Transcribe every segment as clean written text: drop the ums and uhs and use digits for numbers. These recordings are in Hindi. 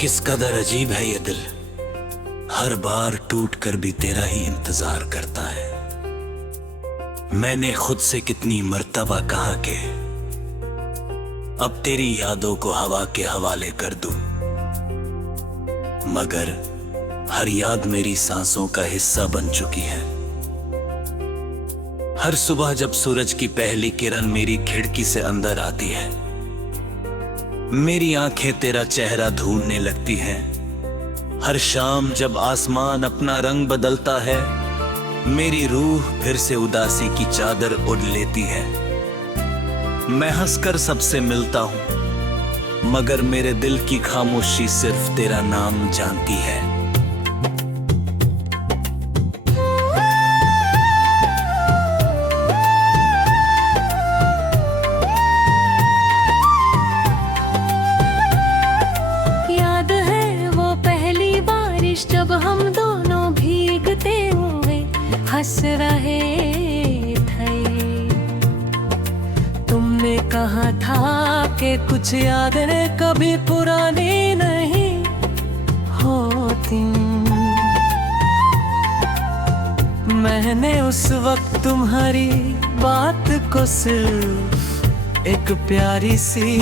किस कदर अजीब है ये दिल, हर बार टूट कर भी तेरा ही इंतजार करता है। मैंने खुद से कितनी मर्तबा कहा कि अब तेरी यादों को हवा के हवाले कर दूं, मगर हर याद मेरी सांसों का हिस्सा बन चुकी है। हर सुबह जब सूरज की पहली किरण मेरी खिड़की से अंदर आती है, मेरी आंखें तेरा चेहरा ढूंढने लगती हैं। हर शाम जब आसमान अपना रंग बदलता है, मेरी रूह फिर से उदासी की चादर ओढ़ लेती है। मैं हंसकर सबसे मिलता हूं, मगर मेरे दिल की खामोशी सिर्फ तेरा नाम जानती है। याद है वो पहली बारिश जब हम दोनों भीगते हुए हंस रहे थे। तुमने कहा था कि कुछ यादें कभी पुरानी नहीं होती। मैंने उस वक्त तुम्हारी बात को सिर्फ एक प्यारी सी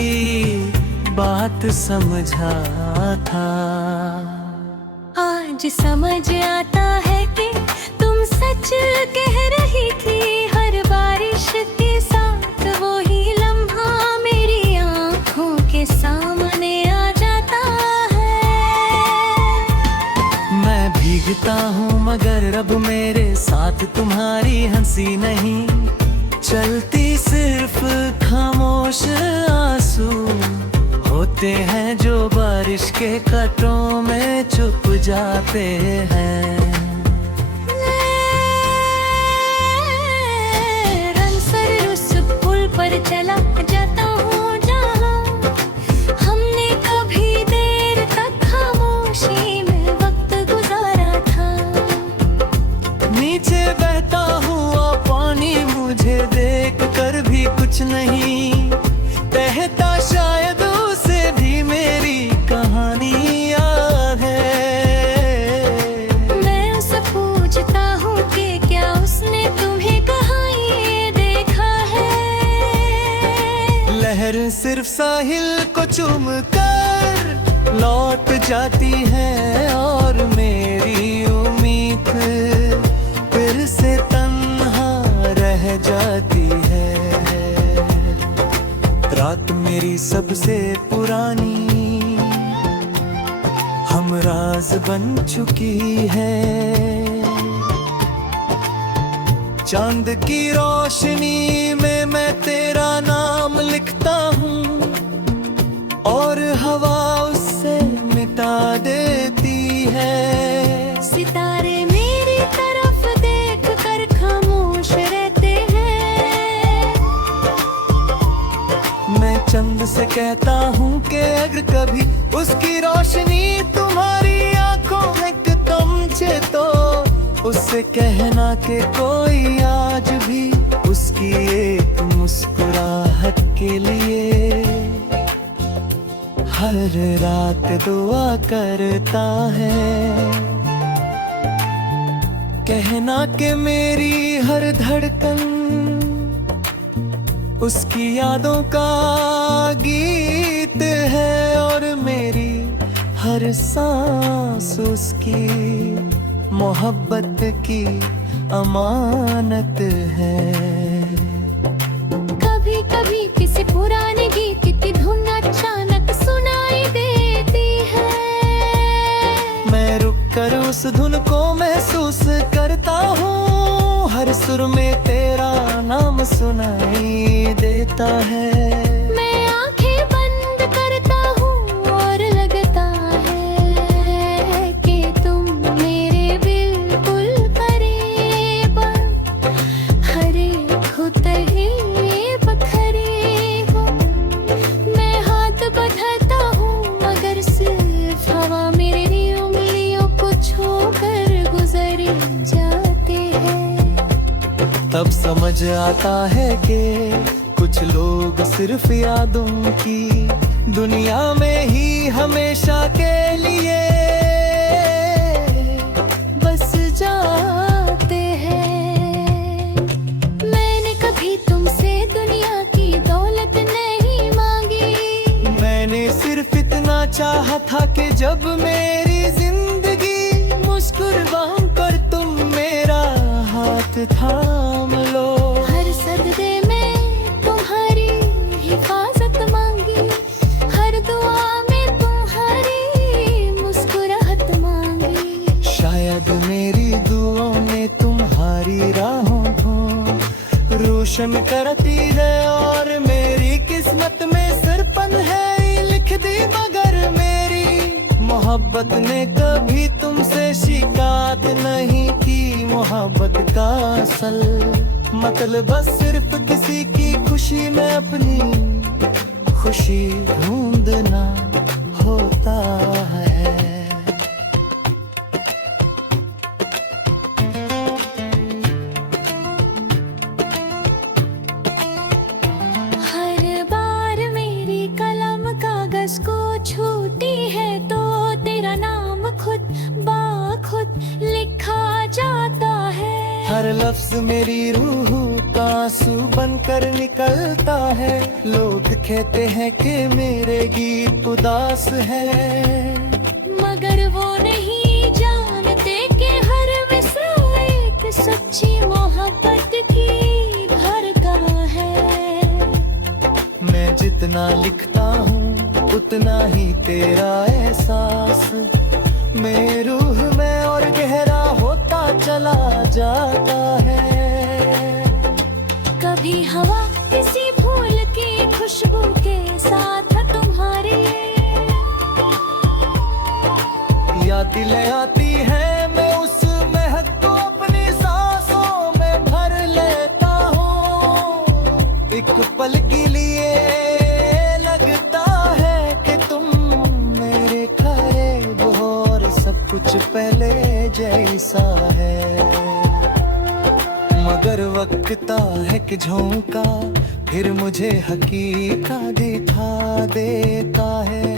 बात समझा था। आज समझ आता है कि तुम सच कह रही थी। हर बारिश के साथ वो ही लम्हा मेरी आंखों के सामने आ जाता है। मैं भीगता हूँ मगर अब मेरे साथ तुम्हारी हंसी नहीं चलती, सिर्फ खामोश आंसू होते हैं जो बारिश के कटों में छुप जाते हैं। रंगसर उस पुल पर चला जाता हूँ जहाँ हमने कभी देर तक खामोशी में वक्त गुजारा था। नीचे बहता हुआ पानी मुझे देख कर भी कुछ नहीं कहता, शायद उसे भी मेरी कहानी याद है। मैं उससे पूछता हूँ कि क्या उसने तुम्हें कहा ये देखा है। लहर सिर्फ साहिल को चूम कर लौट जाती है और मेरी उम्मीद फिर से तन्हा रह जाती है। रात मेरी सबसे पुरानी हमराज बन चुकी है। चांद की रोशनी में मैं तेरा नाम लिखता हूँ और हवा उससे मिटा देती है। सितारे मेरी तरफ देख कर खामोश रहते हैं। मैं चंद से कहता हूँ कि अगर कभी उसकी रोशनी तुम्हारी आंखों में तमचे तो उससे कहना कि कोई आज भी उसकी एक मुस्कुराहट के लिए हर रात दुआ करता है। कहना कि मेरी हर धड़कन उसकी यादों का गीत है और मेरी हर सांस उसकी मोहब्बत की अमानत है। कभी कभी किसी पुराने गीत की धुन अचानक सुनाई देती है। मैं रुक कर उस धुन को महसूस करता हूँ, हर सुर में तेरा नाम सुनाई देता है। मैं आंखें बंद करता हूँ और लगता है कि तुम मेरे बिल्कुल करीब, हर एक खुतरी बखरे हो। मैं हाथ बढ़ाता हूँ मगर सिर्फ हवा मेरी उंगलियों को छोकर गुजर जाती है। तब समझ आता है कि कुछ लोग सिर्फ यादों की दुनिया में ही हमेशा के मैंने सिर्फ इतना चाहा था कि जब मेरी जिंदगी मुस्कुराऊं पर तुम मेरा हाथ थाम लो। हर सजदे में तुम्हारी हिफाजत मांगी, हर दुआ में तुम्हारी मुस्कुराहट मांगी। शायद मेरी दुआओं ने तुम्हारी राहों को रोशन करती है और मेरी किस्मत में सरपन है लिख दी, मगर मेरी मोहब्बत ने कभी तुमसे शिकायत नहीं की। मोहब्बत का असल मतलब बस सिर्फ किसी की खुशी में अपनी खुशी ढूंढना होता है। हर बार मेरी कलम कागज को छूती है तो तेरा नाम खुद बाखुद लिखा जाता है। हर लफ्ज मेरी रूह का आंसू बनकर निकलता है। लोग कहते हैं कि मेरे गीत उदास है, मगर वो नहीं जानते कि हर मिसरा एक सच्ची मोहब्बत की धड़का है। मैं जितना लिखता हूँ उतना ही तेरा एहसास मेरी रूह में और गहरा होता चला जाता है। कभी हवा किसी फूल की खुशबू के साथ तुम्हारे या दिल आती है, मैं उस महक को अपनी सांसों में भर लेता हूँ। एक पल के लिए लगता है कि तुम मेरे करीब हो और सब कुछ पहले जैसा है, मगर वक्त है कि झोंका फिर मुझे हकीकत दिखा देता है।